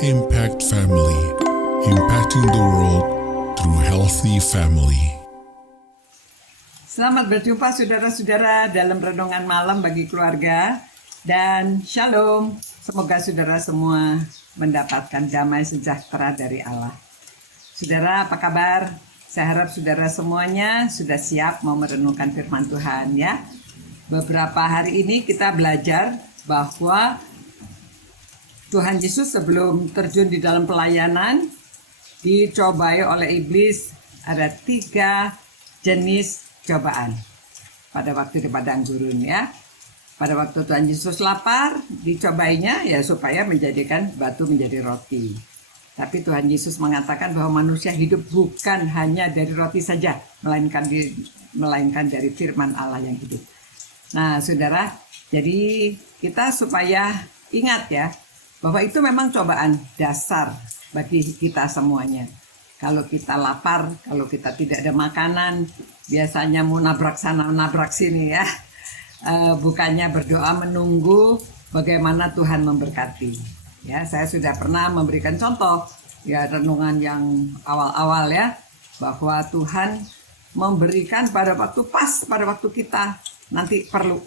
Impact Family, impacting the world through healthy family. Selamat berjumpa saudara-saudara dalam renungan malam bagi keluarga dan shalom. Semoga saudara semua mendapatkan damai sejahtera dari Allah. Saudara, apa kabar? Saya harap saudara semuanya sudah siap mau merenungkan firman Tuhan ya. Beberapa hari ini kita belajar bahwa Tuhan Yesus sebelum terjun di dalam pelayanan dicobai oleh iblis. Ada 3 jenis cobaan pada waktu di padang gurun ya. Pada waktu Tuhan Yesus lapar, dicobainya ya supaya menjadikan batu menjadi roti. Tapi Tuhan Yesus mengatakan bahwa manusia hidup bukan hanya dari roti saja, melainkan dari firman Allah yang hidup. Nah, saudara, jadi kita supaya ingat ya, bahwa itu memang cobaan dasar bagi kita semuanya. Kalau kita lapar, kalau kita tidak ada makanan, biasanya mau nabrak sana, nabrak sini ya. Bukannya berdoa menunggu bagaimana Tuhan memberkati. Ya, saya sudah pernah memberikan contoh ya renungan yang awal-awal ya, bahwa Tuhan memberikan pada waktu pas, pada waktu kita nanti perlu.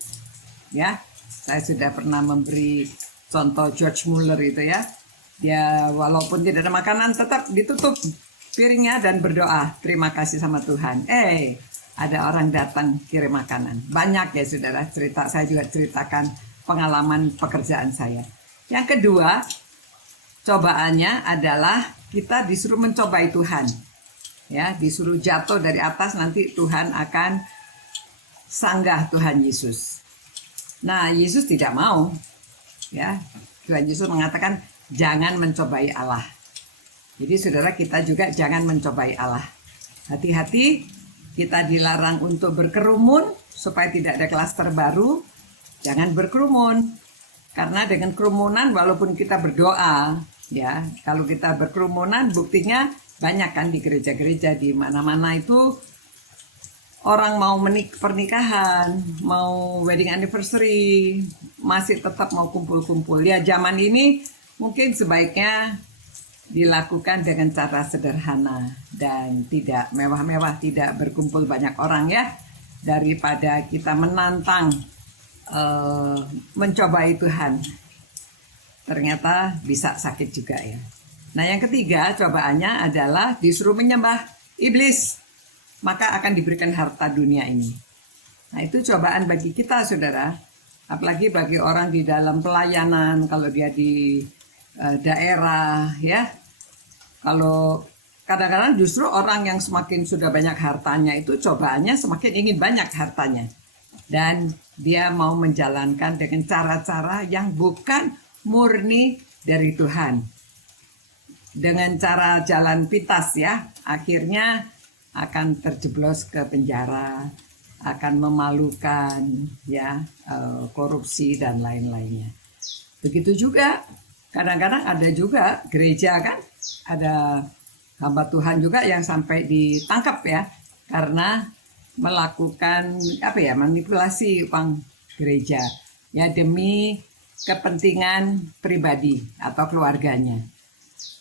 Ya, saya sudah pernah memberi contoh George Muller itu ya. Dia walaupun tidak ada makanan tetap ditutup piringnya dan berdoa terima kasih sama Tuhan. Ada orang datang kirim makanan. Banyak ya saudara cerita, saya juga ceritakan pengalaman pekerjaan saya. Yang kedua, cobaannya adalah kita disuruh mencobai Tuhan. Ya, disuruh jatuh dari atas, nanti Tuhan akan sanggah Tuhan Yesus. Nah, Yesus tidak mau. Ya, Tuhan Yesus mengatakan jangan mencobai Allah. Jadi saudara, kita juga jangan mencobai Allah. Hati-hati, kita dilarang untuk berkerumun supaya tidak ada klaster baru. Jangan berkerumun. Karena dengan kerumunan walaupun kita berdoa, ya, kalau kita berkerumunan buktinya banyak kan di gereja-gereja di mana-mana itu orang mau pernikahan, mau wedding anniversary, masih tetap mau kumpul-kumpul. Ya, zaman ini mungkin sebaiknya dilakukan dengan cara sederhana dan tidak mewah-mewah, tidak berkumpul banyak orang ya, daripada kita menantang mencobai Tuhan. Ternyata bisa sakit juga ya. Nah, yang ketiga cobaannya adalah disuruh menyembah iblis, maka akan diberikan harta dunia ini. Nah, itu cobaan bagi kita saudara, apalagi bagi orang di dalam pelayanan, kalau dia di daerah ya. Kalau kadang-kadang justru orang yang semakin sudah banyak hartanya itu cobaannya semakin ingin banyak hartanya. Dan dia mau menjalankan dengan cara-cara yang bukan murni dari Tuhan. Dengan cara jalan pintas ya, akhirnya akan terjeblos ke penjara, akan memalukan ya, korupsi dan lain-lainnya. Begitu juga kadang-kadang ada juga gereja kan, ada hamba Tuhan juga yang sampai ditangkap ya karena melakukan manipulasi uang gereja ya demi kepentingan pribadi atau keluarganya.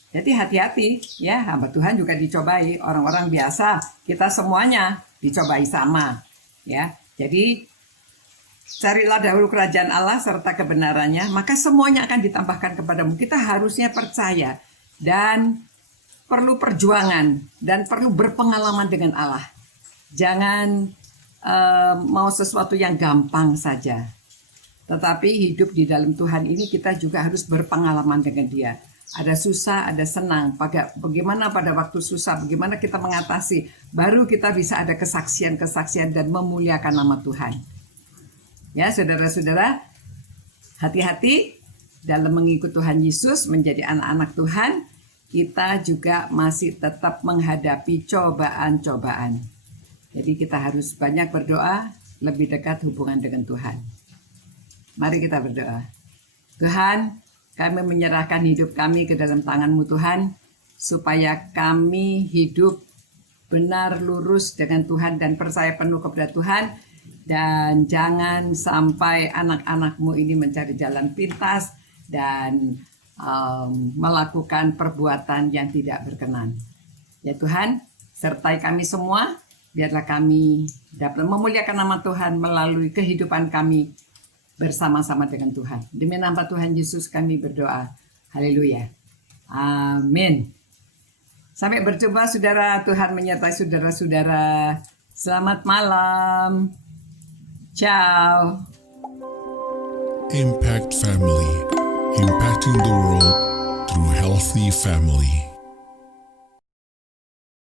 Jadi hati-hati ya, hamba Tuhan juga dicobai, orang-orang biasa, kita semuanya dicobai sama ya. Jadi carilah dahulu kerajaan Allah serta kebenarannya, maka semuanya akan ditambahkan kepadamu. Kita harusnya percaya dan perlu perjuangan dan perlu berpengalaman dengan Allah. Jangan mau sesuatu yang gampang saja. Tetapi hidup di dalam Tuhan ini kita juga harus berpengalaman dengan Dia. Ada susah, ada senang. Bagaimana pada waktu susah, bagaimana kita mengatasi, baru kita bisa ada kesaksian-kesaksian dan memuliakan nama Tuhan. Ya, saudara-saudara, hati-hati dalam mengikut Tuhan Yesus menjadi anak-anak Tuhan. Kita juga masih tetap menghadapi cobaan-cobaan. Jadi kita harus banyak berdoa, lebih dekat hubungan dengan Tuhan. Mari kita berdoa. Tuhan, kami menyerahkan hidup kami ke dalam tangan-Mu Tuhan, supaya kami hidup benar lurus dengan Tuhan dan percaya penuh kepada Tuhan. Dan jangan sampai anak-anak-Mu ini mencari jalan pintas dan melakukan perbuatan yang tidak berkenan. Ya Tuhan, sertai kami semua, biarlah kami dapat memuliakan nama Tuhan melalui kehidupan kami bersama-sama dengan Tuhan. Demi nama Tuhan Yesus kami berdoa. Haleluya. Amin. Sampai berjumpa saudara, Tuhan menyertai saudara-saudara. Selamat malam. Ciao. Impact Family, impacting the world through healthy family.